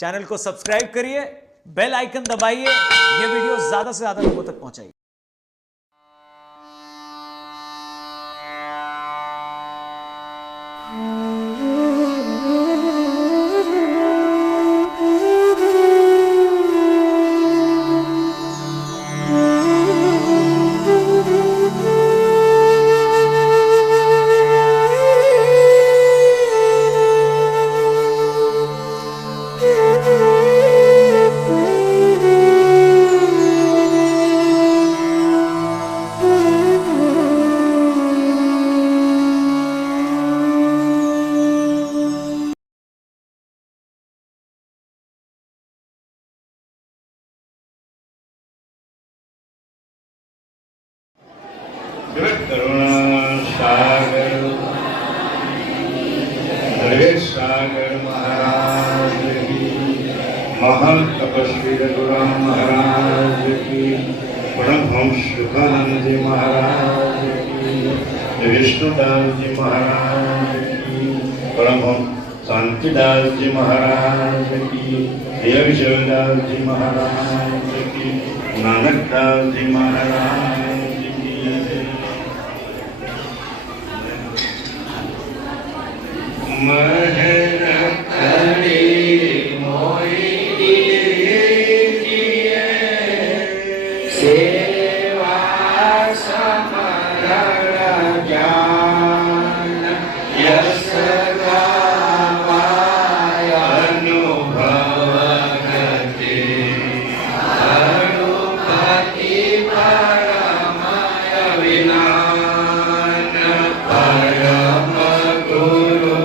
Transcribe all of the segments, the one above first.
Channel को subscribe करिए, bell icon दबाइए, ये वीडियो ज्यादा से ज्यादा लोगों तक पहुंचाइए। सागर महाराज की, महान तपस्वी रघुराम महाराज की, परमहंस सुखानंद जी महाराज की, विष्णुदास जी महाराज की, परमहंस शांतिदास जी महाराज की, देवशरदास जी महाराज की, नानकदास जी महाराज की। महर करी मोई दीजिए, सेवा समरण ज्ञान यश गावाय अनुभव गति, अनुपति परमय विनान परम गुरु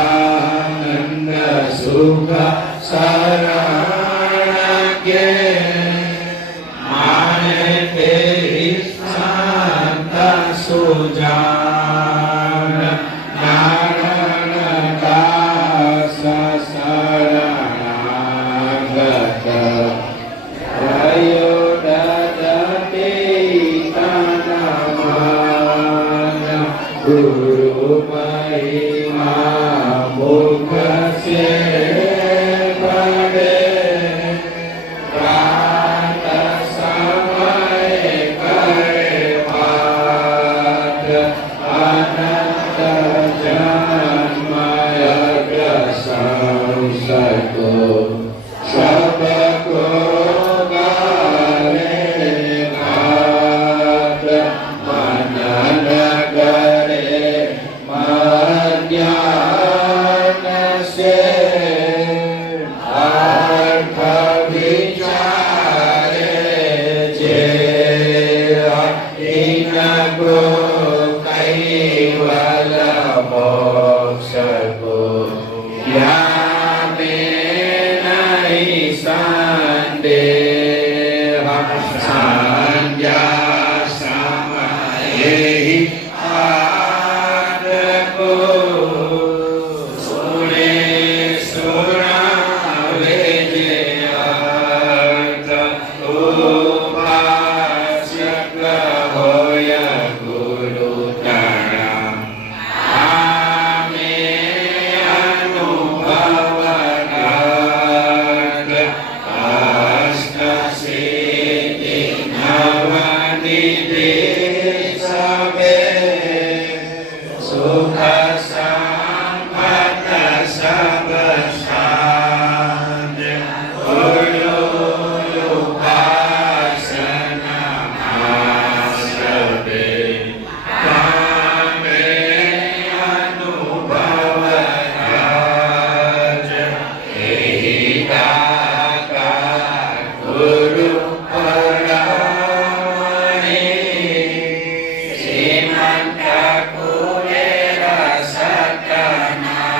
अखिलानंद सुख शरण के माने तेरी शांत सुजान नारायण दास शरणागत रयो ददते तनमान गुरु महिमा मुख से बड़े प्रात समय करे पाठ अनंत जन्मय संसको सबको गाले घाट मनन करे આદકો સુણે સુણાવે જે અર્થ ઉપાસક હોય ગુરુ તણા આમે અનુભવનાદ અષ્ટસિદ્ધિ નવનિધિ સબે સુખ સંપત સબ સાંજ ગુરુ ઉપાસના સબે કામે અનુભવરાજ એહી દાતા ગુરુ પરાણે શ્રીમંત કુબેર સતનામ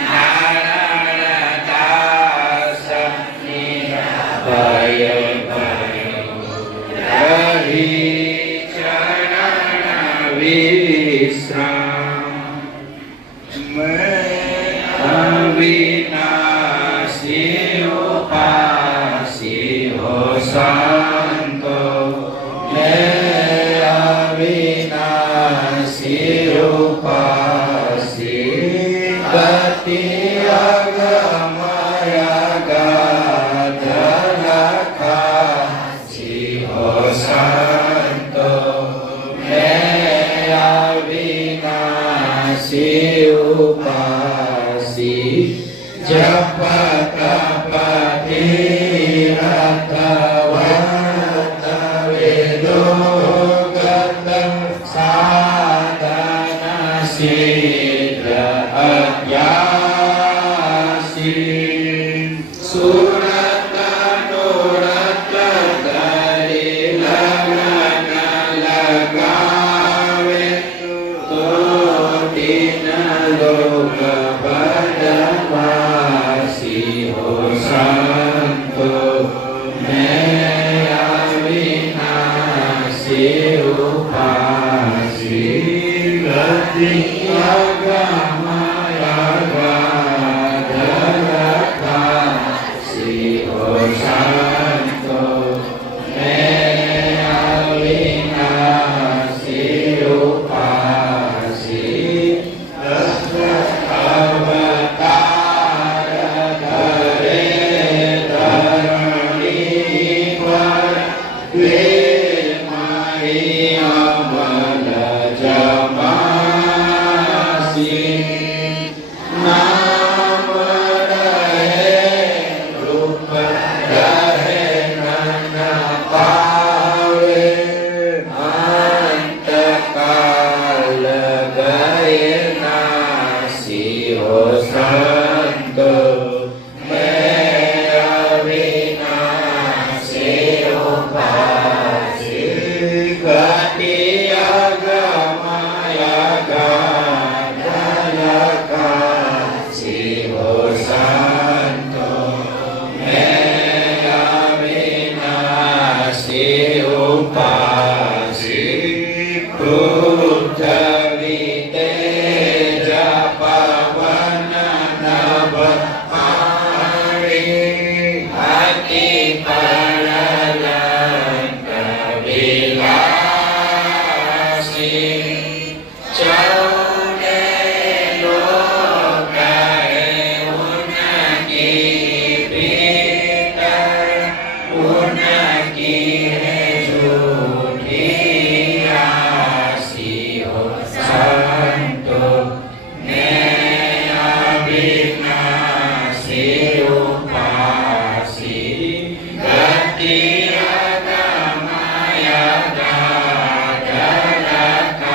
નારાયણ દાસ ભય રહી ચરણ વિશ્રામ અવિનાશી ઉપાસી હો સંતો અવિનાશી ઉપાસી ગતિ અગમય ગાધ લખાસી હો સંતો અવિનાશી ઉપાસી જપ તપ તીરથ વર્ત વેદો ગત સાધન સિદ્ધ અભ્યાસી સુરત નુરત ધરી લગ્ન લગાવે તો દિન લોક ભજવાસી હો સંતો અવિનાશી ઉપાસી ગતિ અગમય ગાધ લખાસી હો સંતો અવિનાશી ઉપાસી અવતાર ધરે ધરણી પર વે મારી અમલ જમાસી નામ રહે રૂપ રહે નન પાવે અંતકાલ ગયે નાસી હો સંતો અવિનાશી ઉપાસી ગતિ અગમય ગાધ લખાસી હો સંતો અવિનાશી ઉપાસી પૃથ્વી તેજ પવન નભ પાણી અતિ પરલંક વિલાસી ચૌદે લોક ઉનકી ભીતર ઉનકી જૂઠી આસી હો સંતો અવિનાશી ઉપાસી ગતિ અગમય ગાધ લખાસી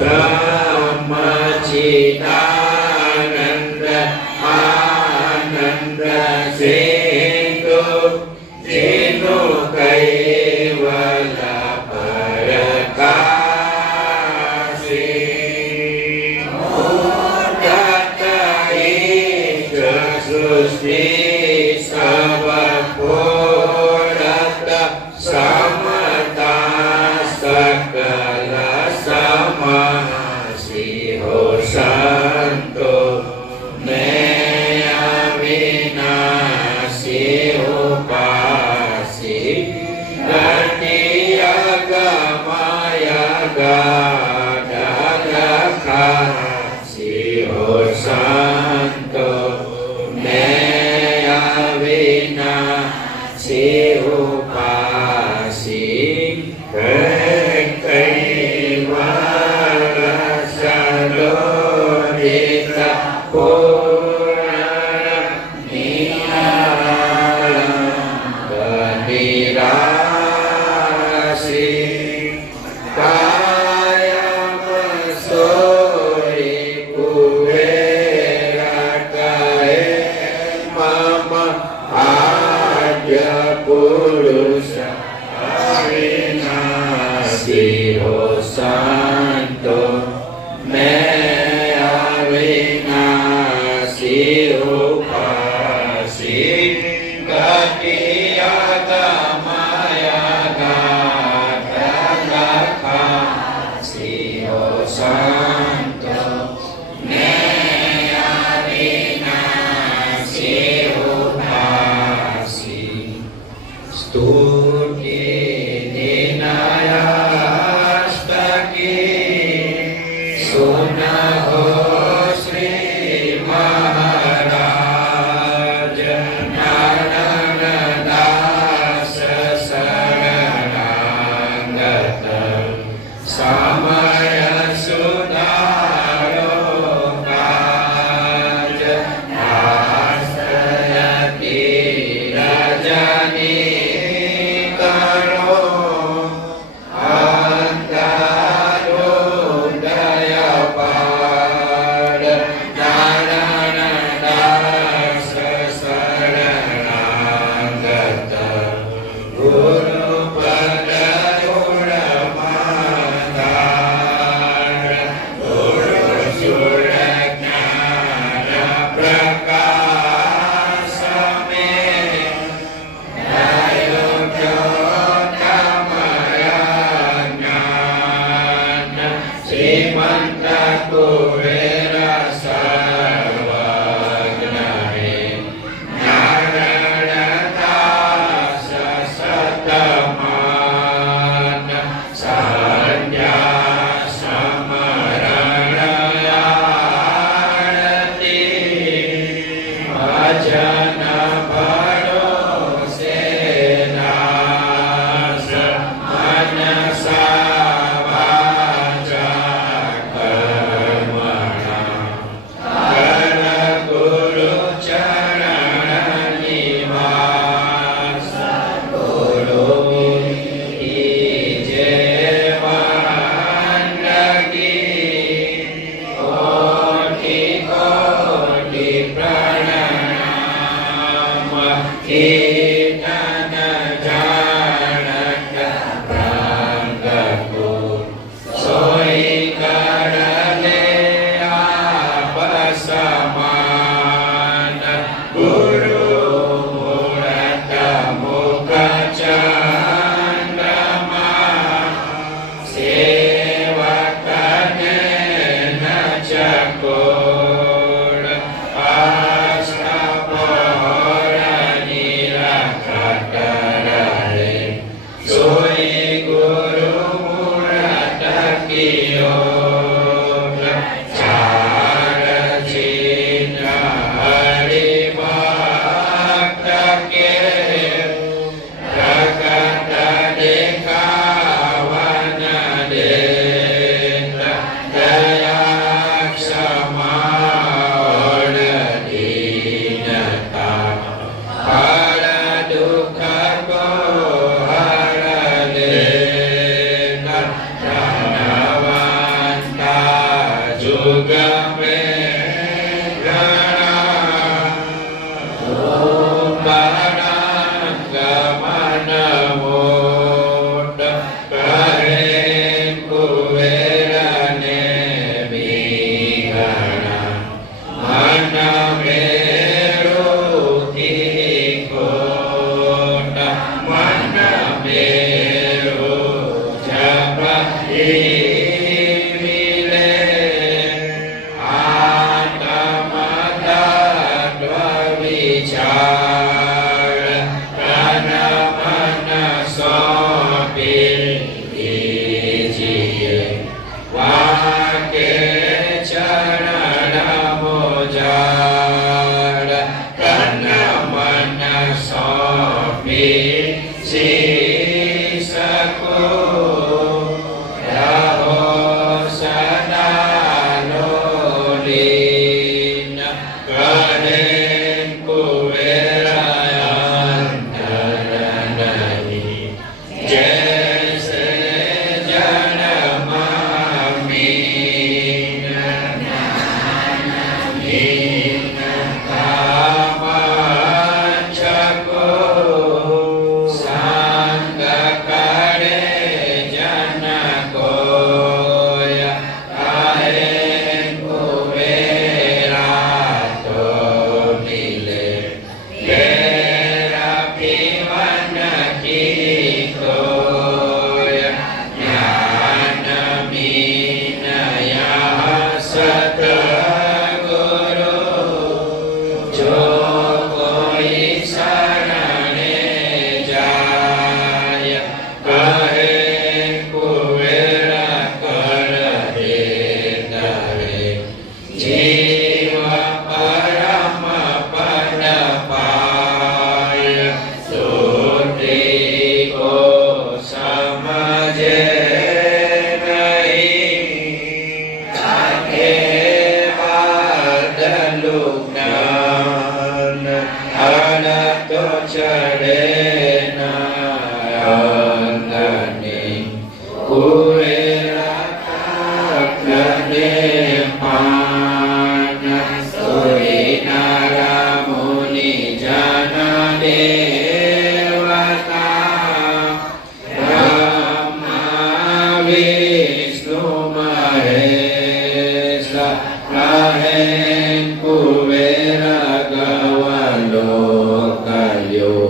બ્રહ્મચિદાનંદ આનંદ સિંધુ જેનું કૈવલ પરકાશી મૂર્ધત ઈશ સૃષ્ટિ સબ પૂરત સમતા સકલ સમાસી હો સંતો મેં અવિનાશી ઉપાસી રતિયગ માયગ ખાસી હો સંતો મેં અવિનાશી ઉપાસી કૈવલ સરોજિત પૂર્ણ નિરાશી કાયમ સોઈ કુબેર કહે મમ આદ્ય પુરુષ અવિનાશી હો સંતો મેં અવિનાશી ઉપાસી ગતિયગ માયગ ખાસી હો સંતો મેં અવિનાશી ઉપાસી સ્તુતિ દિનયાસ્તકી સુનહો શ્રી મહારાજ નારાયણદાસ શરણાગત સમય સુધારો કાજ આશ્રયતી રજની કરો અંધારોદય પાડ નારાયણદાસ શરણાગત ગુરુપદ ગુણમાધાર ગુરુસુર જ્ઞાન પ્રકાશ મે શ્રીમંત કુબેર સર્વજ્ઞ હે નારાયણદાસ સતમાન સંધ્યા સમરણ આરતી ભજન ભરોસે દાસ મનસા વાચા કર્મણા કર ગુરુ ચરણ નિવાસ ગુરુ જે વાંડગી કોટી કોટી પ્રણામ કીર્તન જાણક ભ્રંગકો સોઈ કરલે આપ સમાન ગુરુ મૂરત મુખ ચંદ્રમા સેવકને ન ચકોડ અષ્ટપહોર નિરખત રહે સોઈ ગુરુ મૂરત કિયોગ ચાર ચિહ્ન હરિભક્ત કે પ્રગટ દેખાવન દેત દયા ક્ષમા દીનતા હર દુઃખ કો હર દેત ધનવા કે ચરણ મોજાડ તન મન સોંપી શીશ કો રહો સદા લોલીન કરે કુબેરા અંતર નહીં જૈસે જન્મામીન હીન કામચકો સંગ કરે જન કોય કહે કુબેરા તો મિલે ઘેર પીવન કી કોય જ્ઞાન મીનય સતગુરુ જો કોઈ શરણે જાય કહે કુબેર કર દે તરે જીવ પરમ પદ પાય સુરતી કો સમજે નહીં આખે બાદલું જ્ઞાન અનતો ચડે નયનની કુબેરા કાકને પાન સૂરીનારા મુનિ જન દેવતા બ્રહ્મા વિષ્ણુ મહેશ કહે કુબેર ગવલો કલ્યો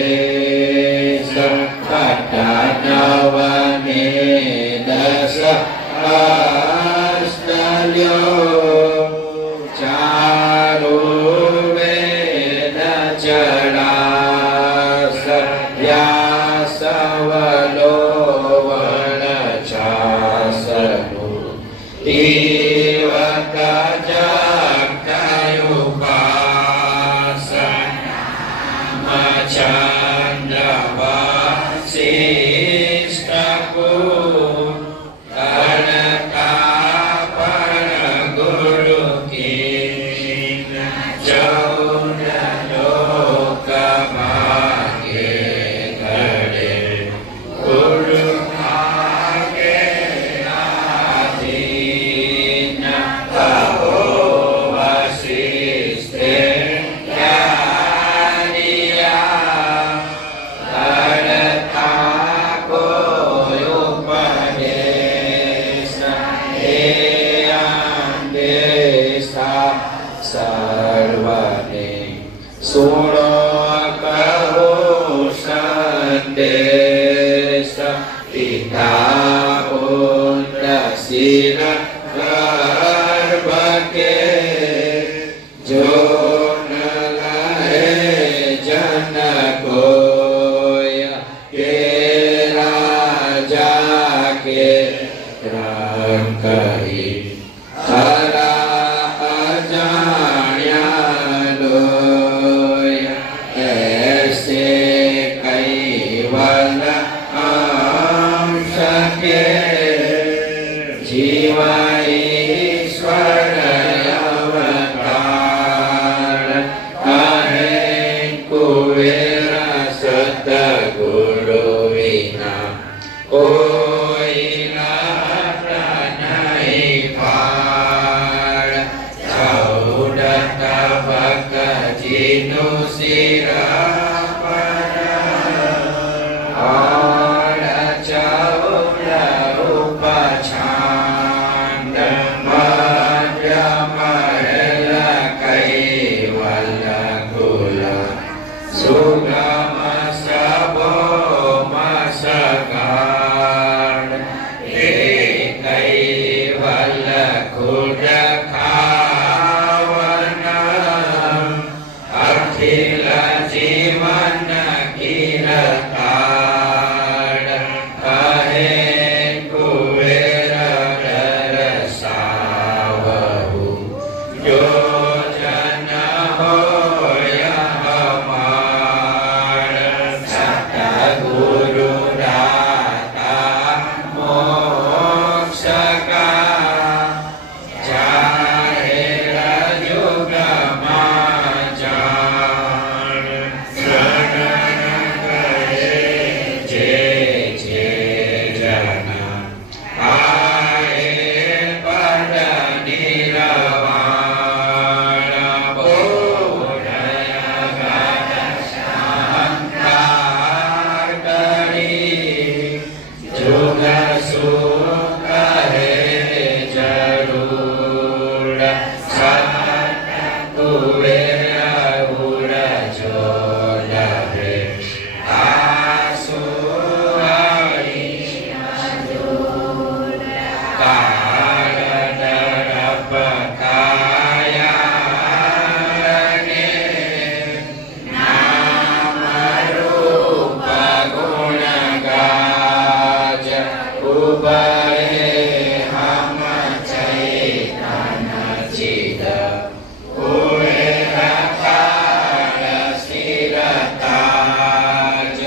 ચેતિકાગ્રયાવેશ પટનવને દશ અષ્ટલ્યો ચારુ વેદ ચડાસ વ્યાસવલોવન છાસનું તીવક જગતયુપાસના ચંદ્રવાસિષ્ઠકુ કનકાપર ગુરુ કીન ચૌદ લોક માગે ઘડે ગુરુ માગે આધીન કહો વસિષ્ઠે જ્ઞાનિયા કરતા કોઈ ઉપદેશ હે અંદેશા સર્વને સુણો કહો સંદેશ પિતા પુત્ર શિર ગર્ભ કે જો ન લહે જન કોય કે રાજા કે રંગ કહી ખરા અજાણ્યા લોય એસે કૈવલ અંશ કે જીવા ઈશ્વર અવતાર કહે કુબેર સતગુરુ વિના કોઈ લાભ નહીં પાળ ચૌદ તબકજીનું શિર પર આડ ચૌદ ઉપછાન सुबले हम चैतन चिद कुबेर काल स्थिर ताज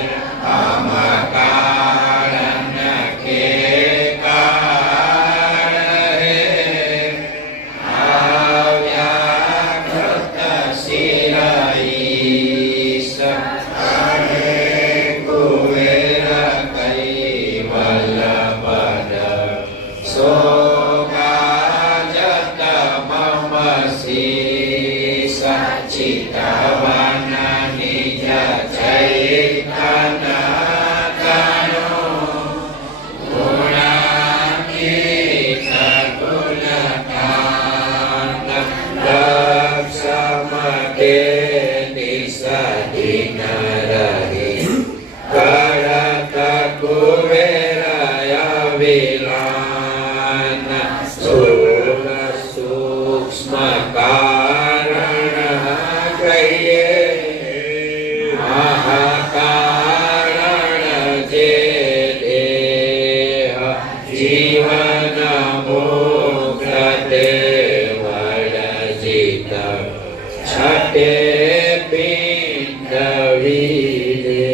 हम कारण के काल हे अव्याकृत शिर ईश हरे कुबेर कैवल पद शोभाजत मम शीश चितवन निज चैतन तनु गुणान्वित गुणकान्त लक्ष्मके दिश दिन रहे करत कुबेरय विलान स्थूल सूक्ष्म कारण कहिए महाकारण जे देह जीवन मोक्ष देवल जित छठे पिंड विदे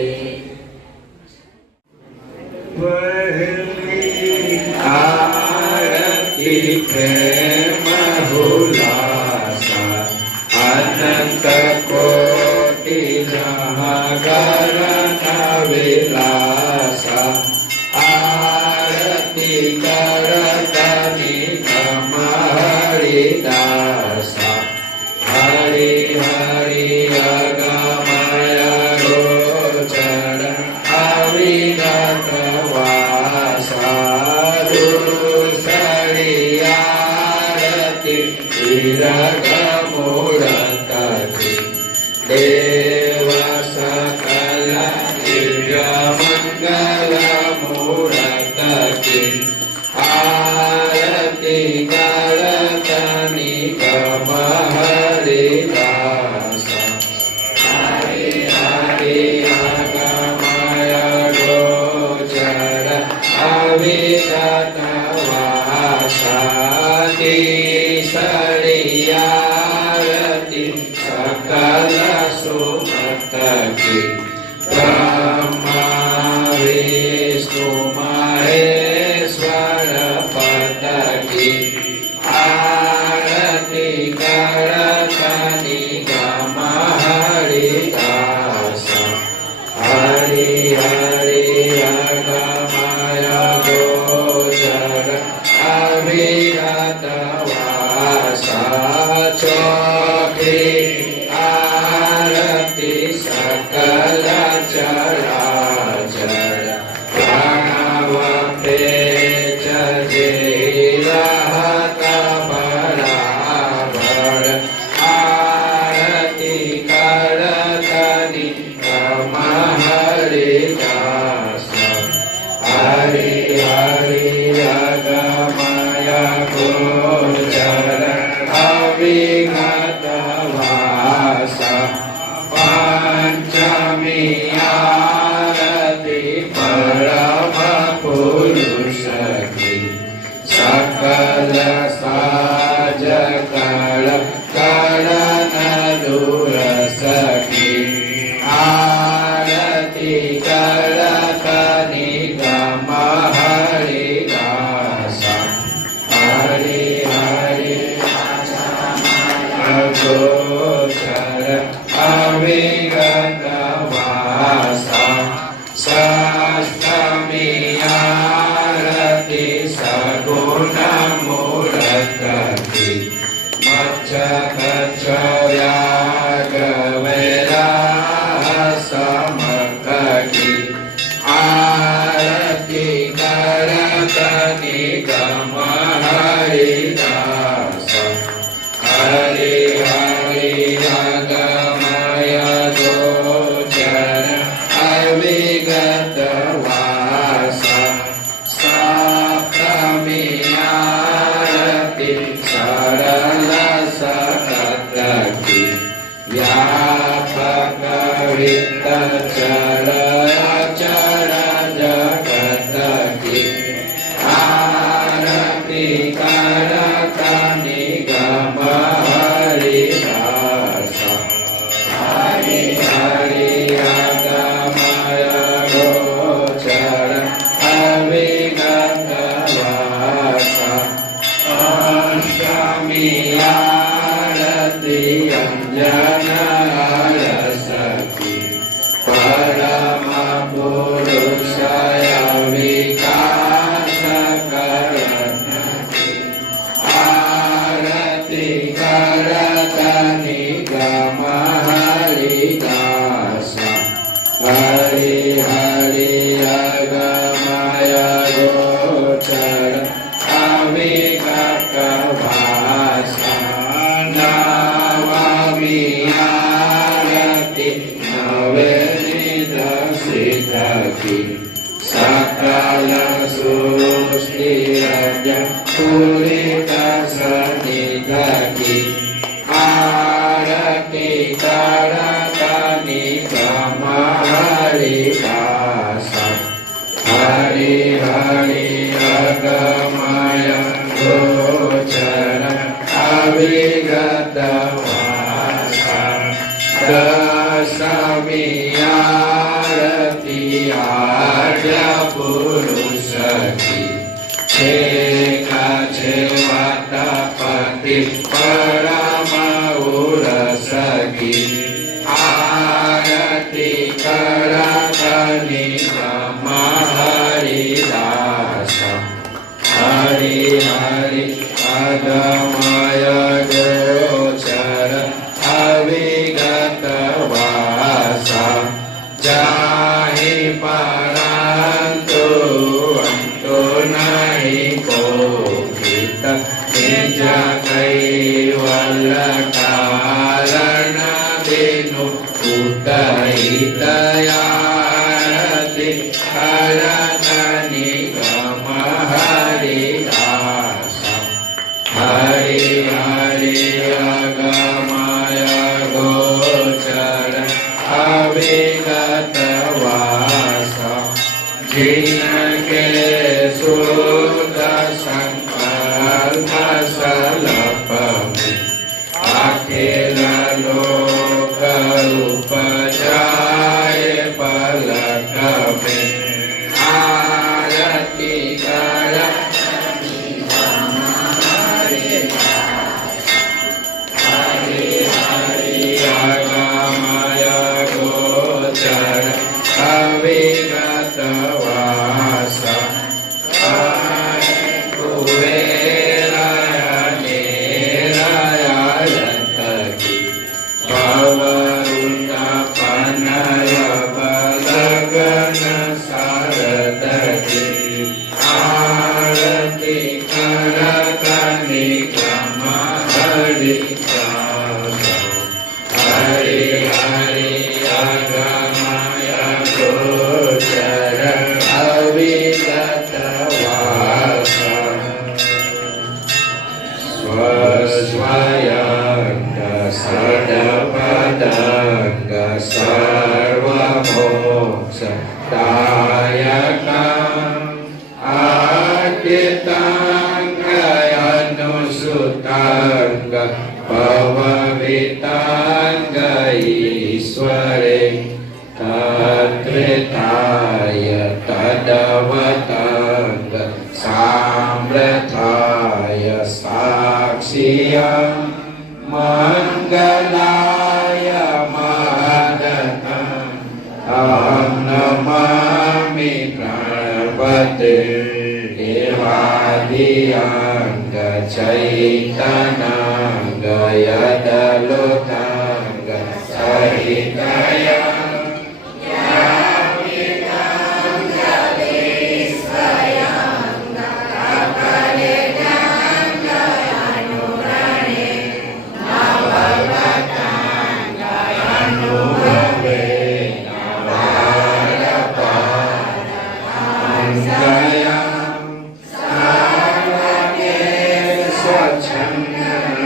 आरती प्रेम हुलासा अनंत कोटि जहागरण विलासा आरती करत निगम हरिदासा हरि हरि अगमय गोचर अविगत वासा दूसरी आरती विरग मूरतति देव सकल दिव्य मंगल मूरतति आरती करत निगम हरिदासा हरि हरि अगमय गोचर अविगत वासा तीसरी सकल सुमत की ब्रह्मा विष्णु महेश्वर पद की आरती करत निगम हरिदासा हरि हरि अगमय गोचर अविगत वासा चौथी आरती सकल चराचर प्रणव पेच जे रहत बराबर आरती करत निगम हरिदासा हरि हरि अगमय गोचर अविगत वासा पंचमी आरती परम पुरुष की सकल साज कर करण दूर सखी आरती करत निगम हरिदासा हरि हरि गोचर अविगत वासा षष्ठमी आरती सगुण मूरतति मच्छ व्याग वैराह समकटी आरती करत निगम हरिदासा हरि हरि अगमय गोचर अविगत वासा सप्तमी आरती सरल सकत की व्यापक वित्त चर अचर પુરુષય વિકાસ કરત આરતી કરત નિગમ હરિદાસ હરિ હરિ અગમય ગોચર અવિગત ભાષા નવમી આરતી નવેનિદ સિદ્ધકી સકલ સૃષ્ટિ પૂરિત સનિધકી આરતી કરત નિગમ હરિદાસ હરિ હરિ અગમય ગોચર અવિગત વાસા દશમી આરતી આર્ય પુરુષ કી એકા છે વાતપતિ પરમ ઉરસ કી આરતી કરત નિગમ હરિદાસ હરિ હરિ અગમય ગોચર અવિગત વાસા જાહી પરંતુ અંતો નહીં કોપિત નિજ કૈવલ કારણ બિનુ ઉદયિત આરતી કરત નિગમ હરિદાસ હરિ હરિ અગમય ગોચર અવિગત વાસા જિનકે શુદ્ધ સંકલ્પ સલપમિ અખિલ લોક ઉપજાય પલક મેં આરતી કરત અગમય ગોચર અવિગત વાસા કુબેરયનેરયંતકી ભવરુતપનય બલગન શારદકી આરતી કરત નિગમ હરિદાસ હરિ હરિ અગમય ગોચર અવિગત વાસા સ્વસ્વયંગ સદપદંગ સર્વમોક્ષ દાયકં આર્તિતંગ અનુસુતંગ ભવવિતંગ ઈશ્વરે તત્રિતાય તદવતંગ સામ્રથાય સાક્ષિય મંગલાય મહદતં અહં નમામિ પ્રાણપતે દેવાદિઅંગ ચૈતનાંગ યદલોકાંગ સહિતય સ્વચ્છંદ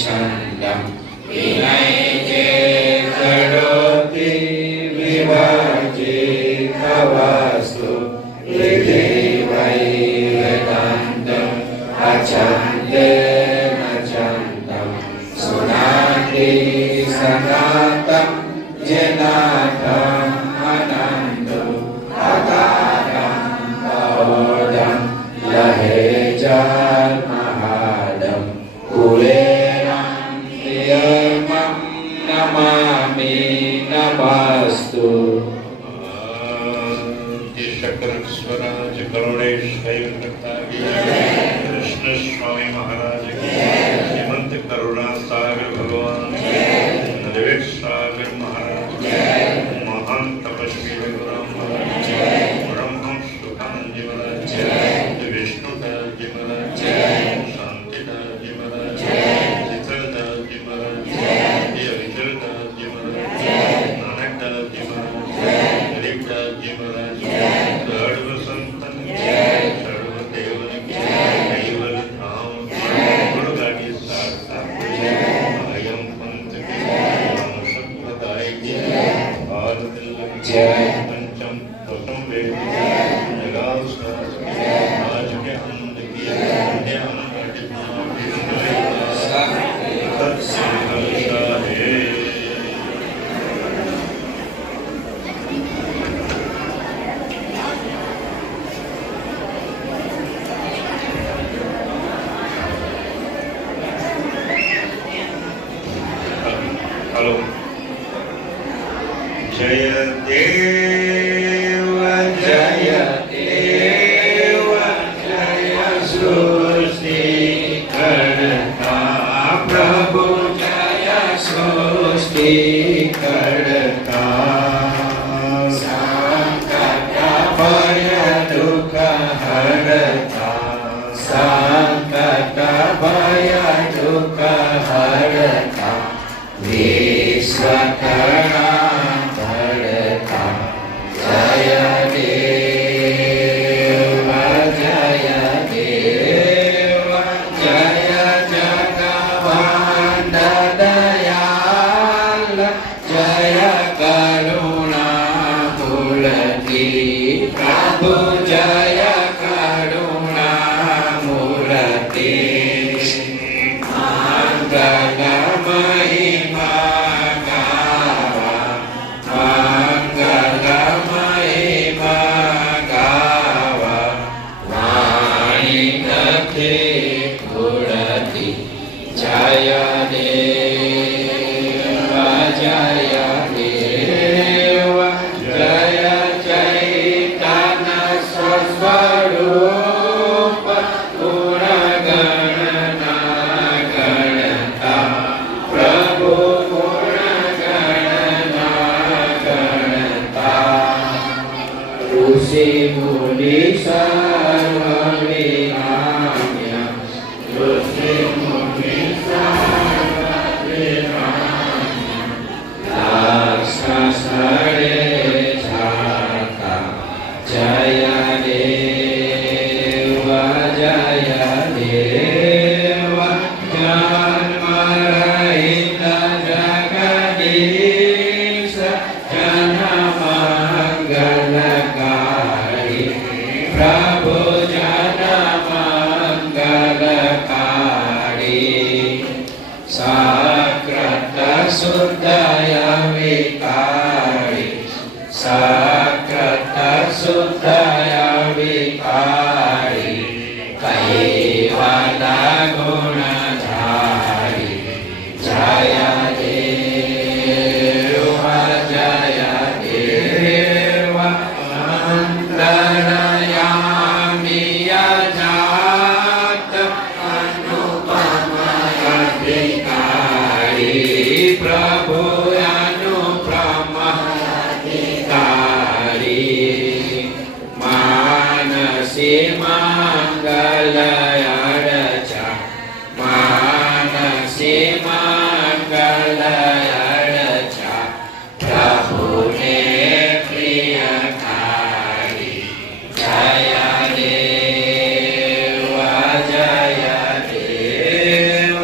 छन्दं विनये करोति विभाजे भवास्तु हृदि वै वेदान्तम् अछन्देन छन्दं सुनाति सनातं जनाथम् अनन्तो अगाधं बोधं लहेजान् महादं कुलेरं प्रियमं नमामि नमस्तु शंकर स्वराज करुणेश्वर कृष्ण स्वामी महाराज की हेमंत करुणा सागर भगवान विवेक सागर महाराज महान तपस्वी रघुराम महाराज ब्रह्म सुखानंद महाराज विष्णु दास जी महाराज शांति दास जी महाराज चित्र दास जी महाराज अविचल दास जी महाराज नानक दास जी महाराज गरीब दास जी महाराज सर्व संतन सर्व देवन कैवल धाम गुणगाड़ी सारता अयम पंथ संप्रदाय भारत पंचम प्रथम वेद जगाव आज के अंत की ध्यान हेलो जय देव जय देव जय सृष्टि करता प्रभु जय सृष्टि करता संकट भय दुख हरता संकट भय दुख हरता विश्वकर्मा धरता जय देव जय देव जय जगवन्त दयाल जय करुणा मूर्ति प्रभु जय करुणा मूर्ति मंगलमयी जय देव जय देव जय चैतन्य स्वस्वरूप गुणगणना गणता प्रभु गुणगणना गणता ऋषि मुनि सर्वविनाम्य ऋषि मुनि सर्वविनाम्य जाता जय देव जय देव जन्मरहित जगदीश जनमंगलकारी प्रभु जनमंगलकारी सकृत शुद्धय विकारी सकृत शुद्धय विकारी कैवल गुणधारी जय देव जय देव मंत्रयामि यजात अनुपम अधिकारी प्रभु अनुपम अधिकारी मानसी मंगलय रचा मानसी मंगलय रचा प्रभु ने प्रियकारी जय देव जय देव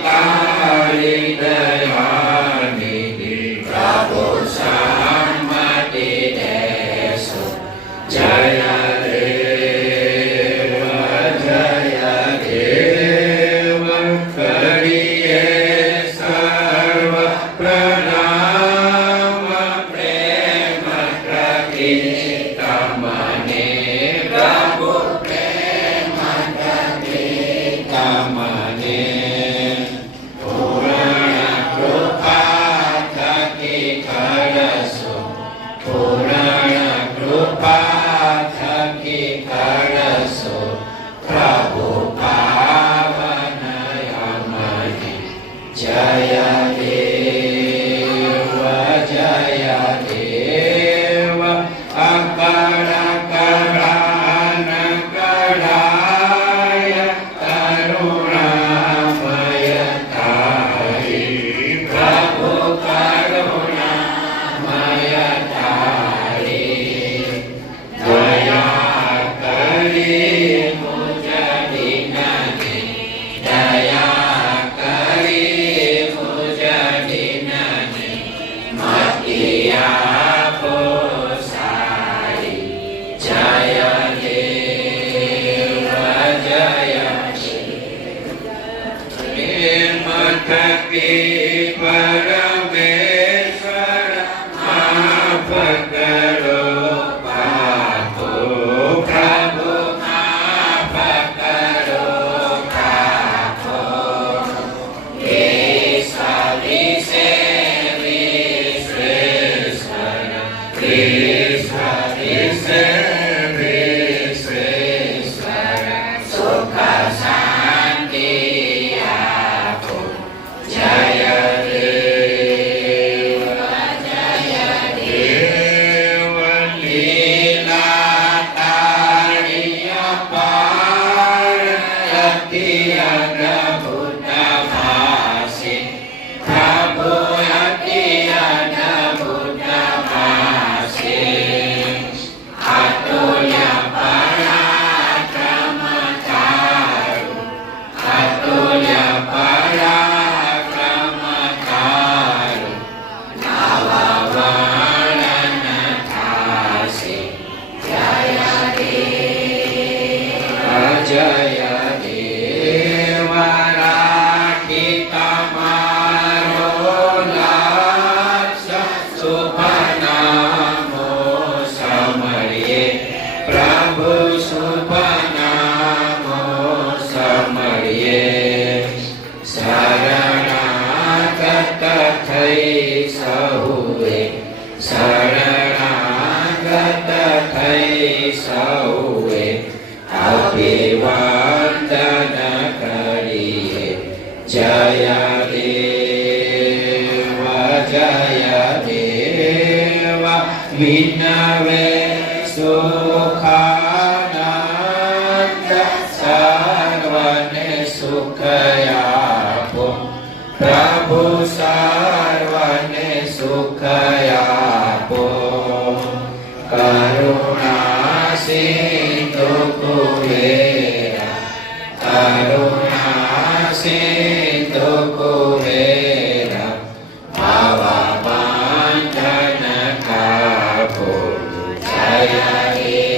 તારી દયાનિધિ પ્રભુ સંમતિ દેશો જય દેવ કરીએ સર્વ પ્રણામ પ્રેમ પ્રકિત મને પ્રભુ પ્રેમ પ્રકિત મને પૂર્ણ કૃપા થકી કરશો પૂર્ણ કૃપા થકી કરશો પ્રભુ પાવન અમને જય દેવ અકળ કળાન કળાય કરુણામય તારી પ્રભુ કરુણામય તારી દયા કરી મુજ દીનને દયા કરી મુજ દીનને મતિ આપો સારી જય દેવ પ્રેમ થકી પરમેશ્વર માફ કરો પાપો પ્રભુ માફ કરો પાપો વિશે સુખ શાંતિ આપો જય દેવ લીલા તારી અપાર અતિ અદ્ભુત ભાષે પ્રભુ અતિ અદ્ભુત ભાષે અતુલ્ય પરાક્રમ તારું અતુલ્ય પરાક્રમ તારું નવ વર્ણન થાશે જય દેવ રાખી તમારો લક્ષ્ય શુભ નામો સમળીએ પ્રભુ શુભ નામો સમળીએ શરણાગત થઈ સહુએ શરણાગત થઈ સહુએ અભિવંદન કરીએ જય દેવ વિનવે સુખાનંદ સર્વને સુખ આપો પ્રભુ સર્વને સુખ આપો કરુણા સિંધુ કુબેરા કરુણા સિંધુ કુબેરા આવા બંધન કાપો જય દેવ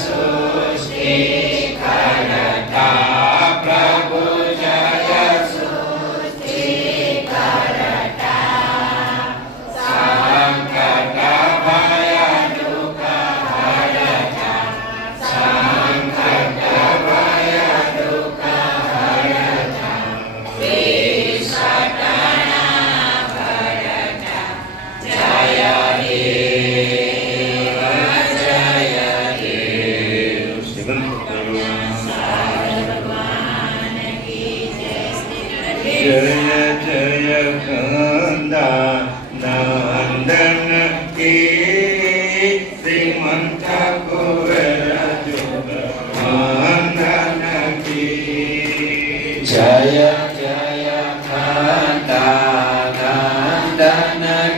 સૃષ્ટિ કરતા પ્રભુ જય સૃષ્ટિ કરતા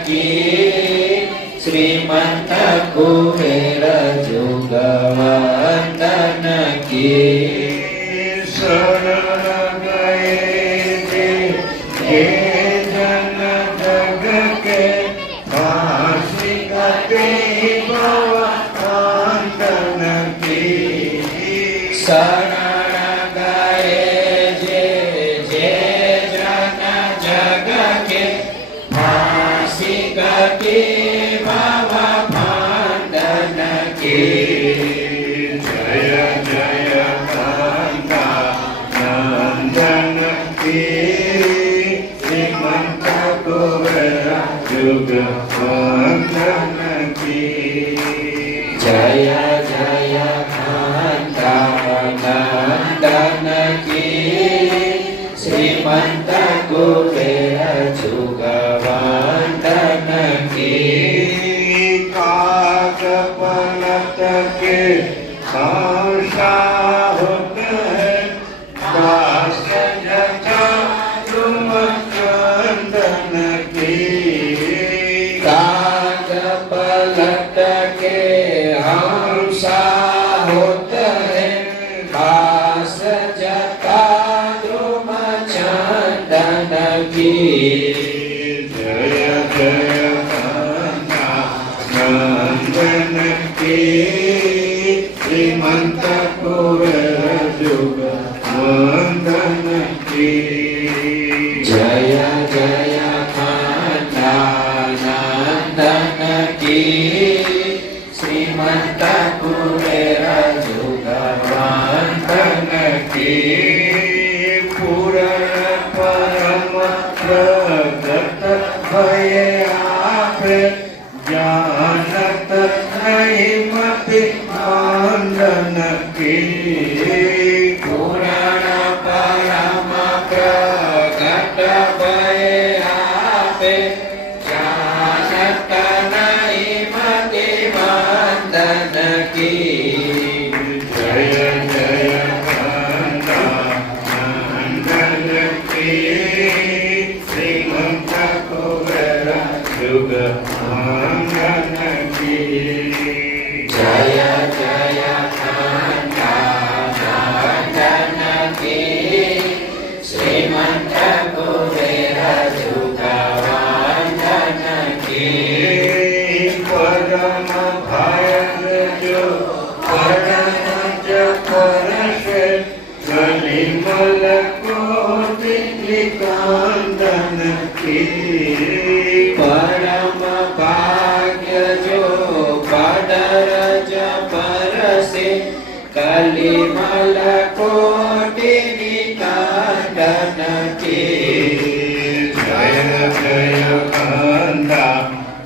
की श्रीमंत कुबेर जुगवंदन की शरण गए ये जन जग के काशी गते भवंदन की शरण गए जे जन जग के फांसी गति भव भांडन की जय जय कांता नंदन की श्रीमंत कुबेर जुगवंदन की जय जय कांता नंदन की श्रीमंत कुबेर जुगवंदन की काग पलट के आशा होत है दास जटा तुम चंदन की काग पलट के हंसा होत है दास जटा द्रुम चंदन की जय जय कांता नंदन की श्रीमंत कुबेर जुगवंदन की जय जय कांता नंदन की श्रीमंत कुबेर जुगवंदन की पूर्ण परम प्रगट भय आपे जानत नहीं मति मांडन की पूर्ण परम प्रगट भय आपे जानत नहीं मति मांडन की जय जय कांता नंदन की श्रीमंत कुबेर जुगवंदन की जय जय कांता नंदन की श्रीमंत कुबेर जुगवंदन की परम भायन जो परम जपरसे कलिमल कोटि निकांदन की परम भाग्य जो पडर जपर से कलिमल कोटि निकांदन की जय जय कांता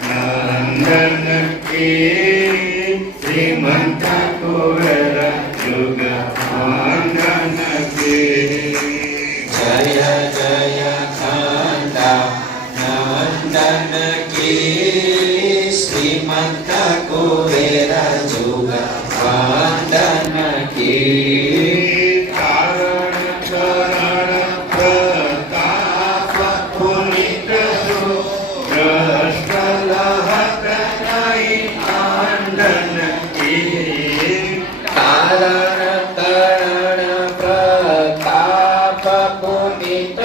नंदन की श्रीमंत कुबेर जुगवंदन की जय जय कांता नंदन की श्रीमंत कुबेर जुगवंदन की कारण करण प्रताप पुनित सुद्रष्टलहत नहीं आंदन की कारण करण प्रताप पुनित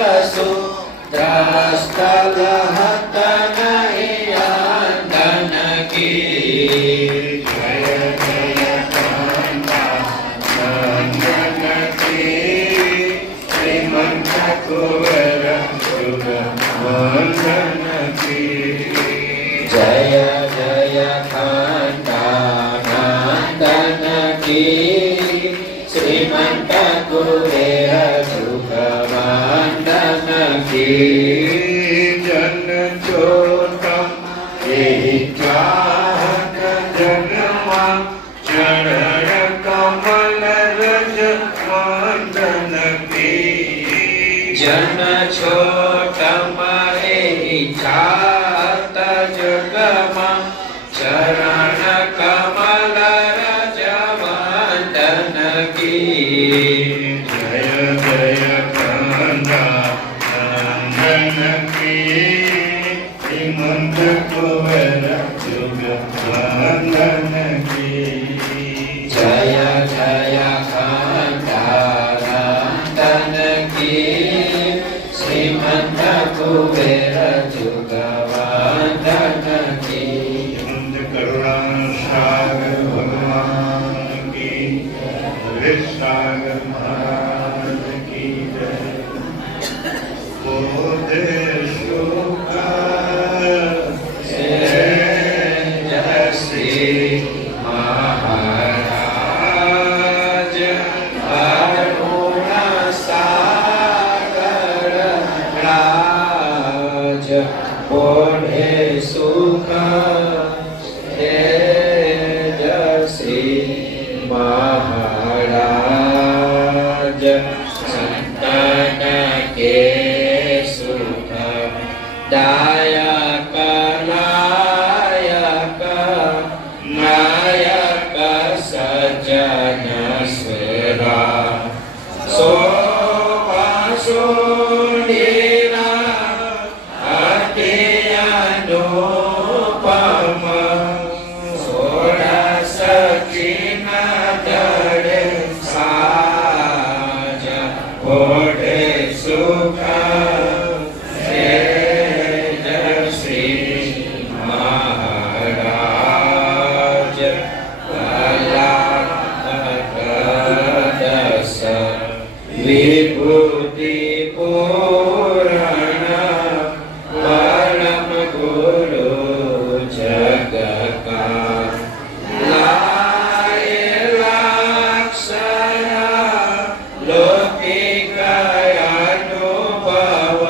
सुद्रष्टलहत नहीं आंदन की जय जय कांता नंदन की श्रीमंत कुबेर जुगवंदन की जय जय कांता नंदन की श्रीमंत कुबेर जुगवंदन की जन चोटम यही चाहत जगमा चरण कमल रज वंदन की जन छोट मरे छात जगमा चरण कमल रज वंदन की जय जय कांता नंदन की श्रीमंत कुबेर जुग वंदन की जय जय घंटानंदन की श्रीमंत कुबेर जुग वंदन की अनंत करुणा सागर भगवान की सागर महाराज की जय बोधे शुका जय श्री महाराज करुणा सागर राज बोधे सुख जय श्री महाराज संतन के सुख दायक नायक नायक सज्जन स्वेरा सोवासुदेवा अति अनुपम षोडश चिन्ह दड़े साज ओढ़े सुख जय श्री महाराज कलादस विभूति पूरण परम गुरु जग का लाए लाक्षरा लौकिक अनुभव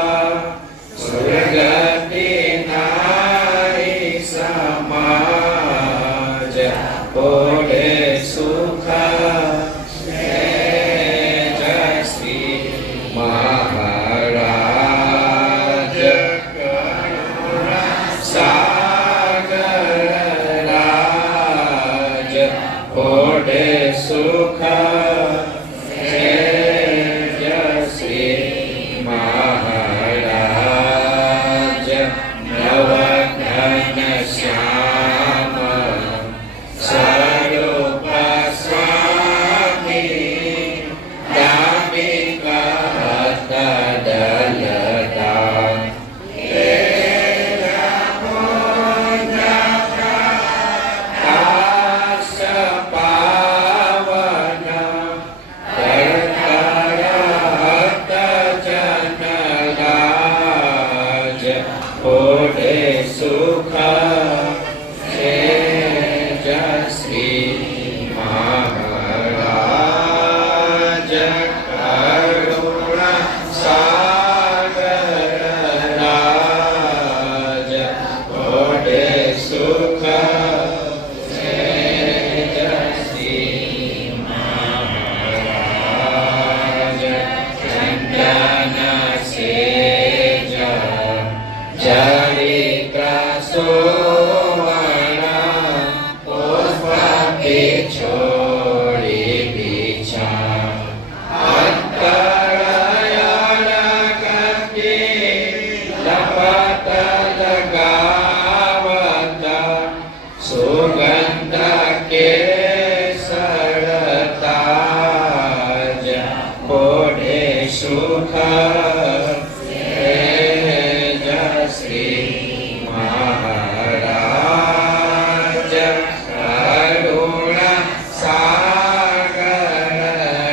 सुरगति नारी समाज ओढ़े सुख जय श्री महाराज करुणा सागर राज ओढ़े सुख जय श्री महाराज नवघन श्याम स्वरूप स्वामी दामिक हत दलदा दास पावन हत जनराज ओढ़े सुख जय श्री महाराज करुणा सागर राज ओढ़े सुख जय श्री महाराज चंदन सेज चरित्र सोवर्ण पुष्प छोड़ी बिछा अंतरायण करके लपट लगावत सुगंध के सरताज ओढ़े सुख जय श्री महाराज करुणा सागर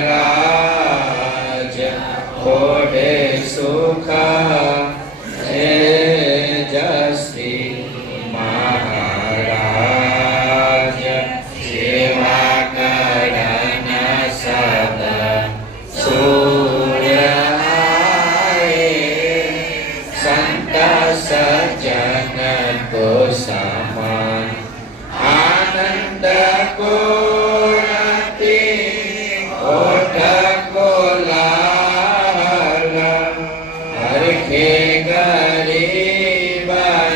राज ओढ़े सुख जय श्री महाराज सेवा करन सदा सूर्य आए संत सज्जन को समान आनंद को रति ओठ को लाल हर के गरीब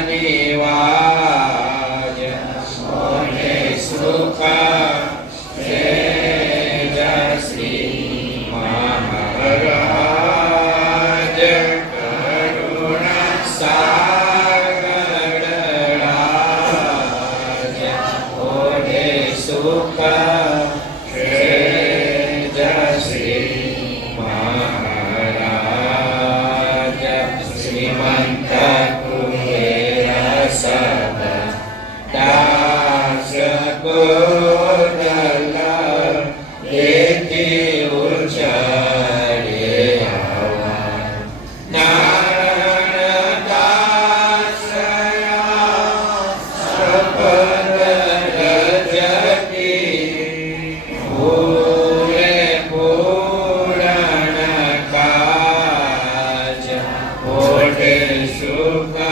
निवाज सोने सुख जय श्री महाराज करुणा सागर દાસ કોદલ દેખી ઉછળે આવા નારાયણ દાસ સપદ રજતી પૂરે પૂરણ કાજ ઓઢે સુખ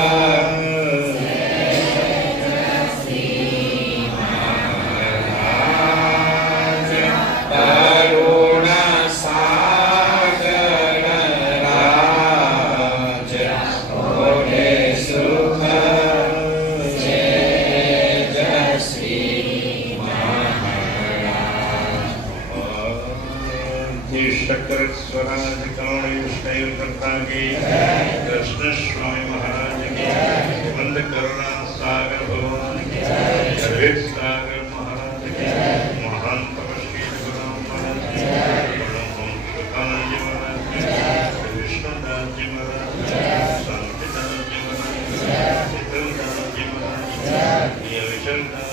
शंकर स्वराज करुणयुष्टैव कर्ता की कृष्ण स्वामी महाराज की बंद करुणा सागर भगवान की विवेक सागर महाराज की महान तपस्वी गुरु महाराज की परमहंस सुखानंद जी महाराज की विष्णुदास जी महाराज की शांतिदास जी महाराज की शीतलदास जी महाराज की विचलदास